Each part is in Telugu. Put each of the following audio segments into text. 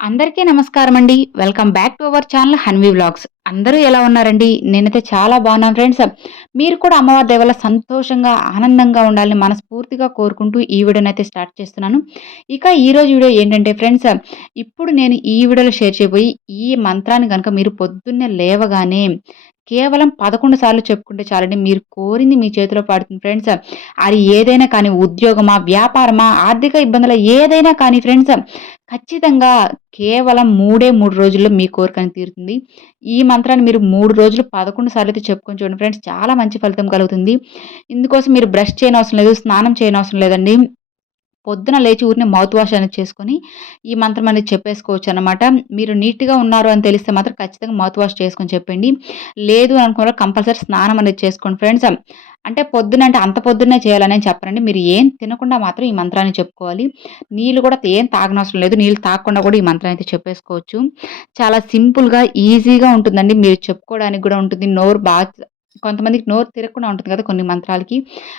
అందరికీ నమస్కారం అండి. Welcome back to our channel Hanvi vlogs. అందరూ ఎలా ఉన్నారండి? నేనైతే చాలా బాగున్నాను ఫ్రెండ్స్. మీరు కూడా అమ్మవారి దేవల సంతోషంగా ఆనందంగా ఉండాలని మనస్ఫూర్తిగా కోరుకుంటూ ఈ వీడియోని అయితే స్టార్ట్ చేస్తున్నాను. ఇక ఈరోజు వీడియో ఏంటంటే ఫ్రెండ్స్ ఇప్పుడు నేను ఈ వీడియోలో షేర్ చేయబోయి ఈ మంత్రాన్ని కనుక మీరు పొద్దున్నే లేవగానే కేవలం పదకొండు సార్లు చెప్పుకుంటే చాలండి. మీరు కోరింది మీ చేతిలో పడుతుంది ఫ్రెండ్స్. అది ఏదైనా కానీ ఉద్యోగమా వ్యాపారమా ఆర్థిక ఇబ్బందుల ఏదైనా కానీ ఫ్రెండ్స్ ఖచ్చితంగా కేవలం మూడే మూడు రోజుల్లో మీ కోరికని తీరుతుంది. ఈ మంత్రాన్ని మీరు మూడు రోజులు పదకొండు సార్లు అయితే చెప్పుకొని చూడండి ఫ్రెండ్స్ చాలా మంచి ఫలితం కలుగుతుంది. ఇందుకోసం మీరు బ్రష్ చేయని అవసరం లేదు స్నానం చేయని అవసరం లేదండి. పొద్దున లేచి ఊరిని మౌత్ వాష్ అనేది చేసుకొని ఈ మంత్రం అనేది చెప్పేసుకోవచ్చు అనమాట మీరు నీట్గా ఉన్నారు అని తెలిస్తే మాత్రం ఖచ్చితంగా మౌత్ వాష్ చేసుకొని చెప్పండి. లేదు అనుకున్న కంపల్సరీ స్నానం అనేది చేసుకోండి ఫ్రెండ్స్. అంటే పొద్దున అంటే అంత పొద్దున్నే చేయాలని చెప్పరండి మీరు ఏం తినకుండా మాత్రం ఈ మంత్రాన్ని చెప్పుకోవాలి. నీళ్ళు కూడా ఏం తాగనవసరం లేదు. నీళ్ళు తాగకుండా కూడా ఈ మంత్రాన్ని అయితే చెప్పేసుకోవచ్చు. చాలా సింపుల్గా ఈజీగా ఉంటుందండి. మీరు చెప్పుకోవడానికి కూడా ఉంటుంది. నోరు బాగా కొంతమందికి నోరు తిరగకుండా ఉంటుంది కదా కొన్ని మంత్రాలకి.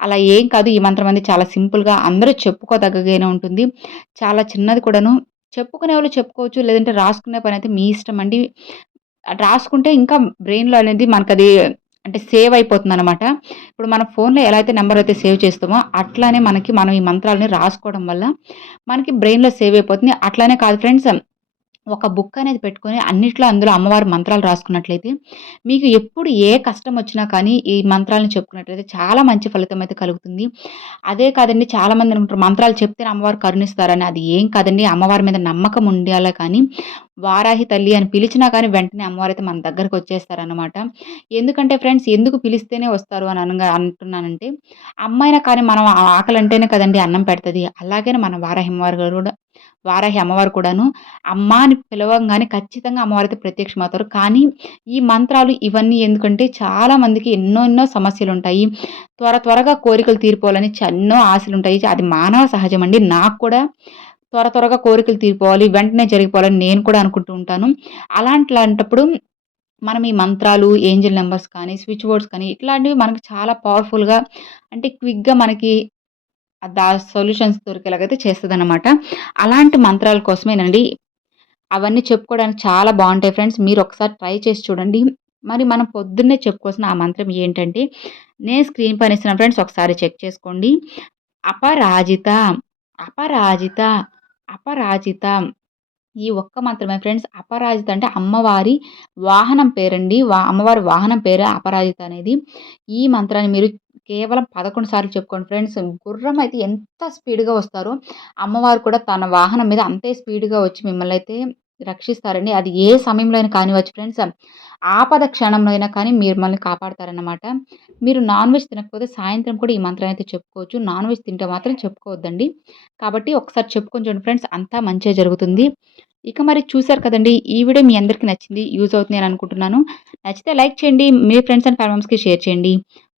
అలా ఏం కాదు ఈ మంత్రం అనేది చాలా సింపుల్గా అందరూ చెప్పుకోదగ్గగానే ఉంటుంది. చాలా చిన్నది కూడాను చెప్పుకునే వాళ్ళు చెప్పుకోవచ్చు లేదంటే రాసుకునే పని అయితే మీ ఇష్టం అండి. రాసుకుంటే ఇంకా బ్రెయిన్లో అనేది మనకు అది అంటే సేవ్ అయిపోతుంది అనమాట ఇప్పుడు మన ఫోన్లో ఎలా అయితే నెంబర్ అయితే సేవ్ చేస్తామో అట్లానే మనకి మనం ఈ మంత్రాలని రాసుకోవడం వల్ల మనకి బ్రెయిన్లో సేవ్ అయిపోతుంది. అట్లానే కాదు ఫ్రెండ్స్ ఒక బుక్ అనేది పెట్టుకొని అన్నిట్లో అందులో అమ్మవారి మంత్రాలు రాసుకున్నట్లయితే మీకు ఎప్పుడు ఏ కష్టం వచ్చినా కానీ ఈ మంత్రాలను చెప్పుకున్నట్లయితే చాలా మంచి ఫలితం అయితే కలుగుతుంది. అదే కాదండి చాలామంది అనుకుంటారు మంత్రాలు చెప్తే అమ్మవారు కరుణిస్తారని. అది ఏం కాదండి అమ్మవారి మీద నమ్మకం ఉండాలి కానీ వారాహి తల్లి అని పిలిచినా కానీ వెంటనే అమ్మవారు అయితే మన దగ్గరకు వచ్చేస్తారనమాట ఎందుకంటే ఫ్రెండ్స్ ఎందుకు పిలిస్తేనే వస్తారు అని అనగా అంటున్నానంటే అమ్మాయినా కానీ మనం ఆకలి అంటేనే కదండి అన్నం పెడుతుంది. అలాగే మన వారాహి అమ్మవారు కూడా వారాహి అమ్మవారు కూడాను అమ్మ అని పిలవంగానే ఖచ్చితంగా అమ్మవారితో ప్రత్యక్షమవుతారు. కానీ ఈ మంత్రాలు ఇవన్నీ ఎందుకంటే చాలామందికి ఎన్నో ఎన్నో సమస్యలు ఉంటాయి త్వర త్వరగా కోరికలు తీరిపోవాలని ఎన్నో ఆశలు ఉంటాయి అది మానవ సహజం అండి నాకు కూడా త్వర త్వరగా కోరికలు తీరిపోవాలి. వెంటనే జరిగిపోవాలని నేను కూడా అనుకుంటూ ఉంటాను. అలాంటిలాంటప్పుడు మనం ఈ మంత్రాలు ఏంజిల్ నెంబర్స్ కానీ స్విచ్ బోర్డ్స్ కానీ ఇట్లాంటివి మనకి చాలా పవర్ఫుల్గా అంటే క్విక్గా మనకి దా సొల్యూషన్స్ దొరికేలాగైతే చేస్తుంది అనమాట అలాంటి మంత్రాల కోసమేనండి. అవన్నీ చెప్పుకోవడానికి చాలా బాగుంటాయి ఫ్రెండ్స్ మీరు ఒకసారి ట్రై చేసి చూడండి. మరి మనం పొద్దున్నే చెప్పుకోవాల్సిన ఆ మంత్రం ఏంటంటే నేను స్క్రీన్ పైన ఇస్తున్న ఫ్రెండ్స్ ఒకసారి చెక్ చేసుకోండి. అపరాజిత అపరాజిత అపరాజిత ఈ ఒక్క మంత్రమే ఫ్రెండ్స్ అపరాజిత అంటే అమ్మవారి వాహనం పేరండి. వా అమ్మవారి వాహనం పేరు అపరాజిత అనేది. ఈ మంత్రాన్ని మీరు కేవలం పదకొండు సార్లు చెప్పుకోండి ఫ్రెండ్స్. గుర్రం అయితే ఎంత స్పీడ్గా వస్తారో అమ్మవారు కూడా తన వాహనం మీద అంతే స్పీడ్గా వచ్చి మిమ్మల్ని అయితే రక్షిస్తారండి అది ఏ సమయంలో అయినా కానివచ్చు ఫ్రెండ్స్. ఆపద క్షణంలో అయినా కానీ మీరు మిమ్మల్ని కాపాడతారన్నమాట. మీరు నాన్ వెజ్ తినకపోతే సాయంత్రం కూడా ఈ మంత్రం అయితే చెప్పుకోవచ్చు. నాన్ వెజ్ తింటే మాత్రం చెప్పుకోవద్దండి. కాబట్టి ఒకసారి చెప్పుకొని చూడండి ఫ్రెండ్స్ అంతా మంచిగా జరుగుతుంది. ఇక మరి చూసారు కదండి ఈ వీడియో మీ అందరికీ నచ్చింది యూజ్ అవుతుంది అని అనుకుంటున్నాను. నచ్చితే లైక్ చేయండి మీ ఫ్రెండ్స్ అండ్ ఫ్యామిలీస్కి షేర్ చేయండి.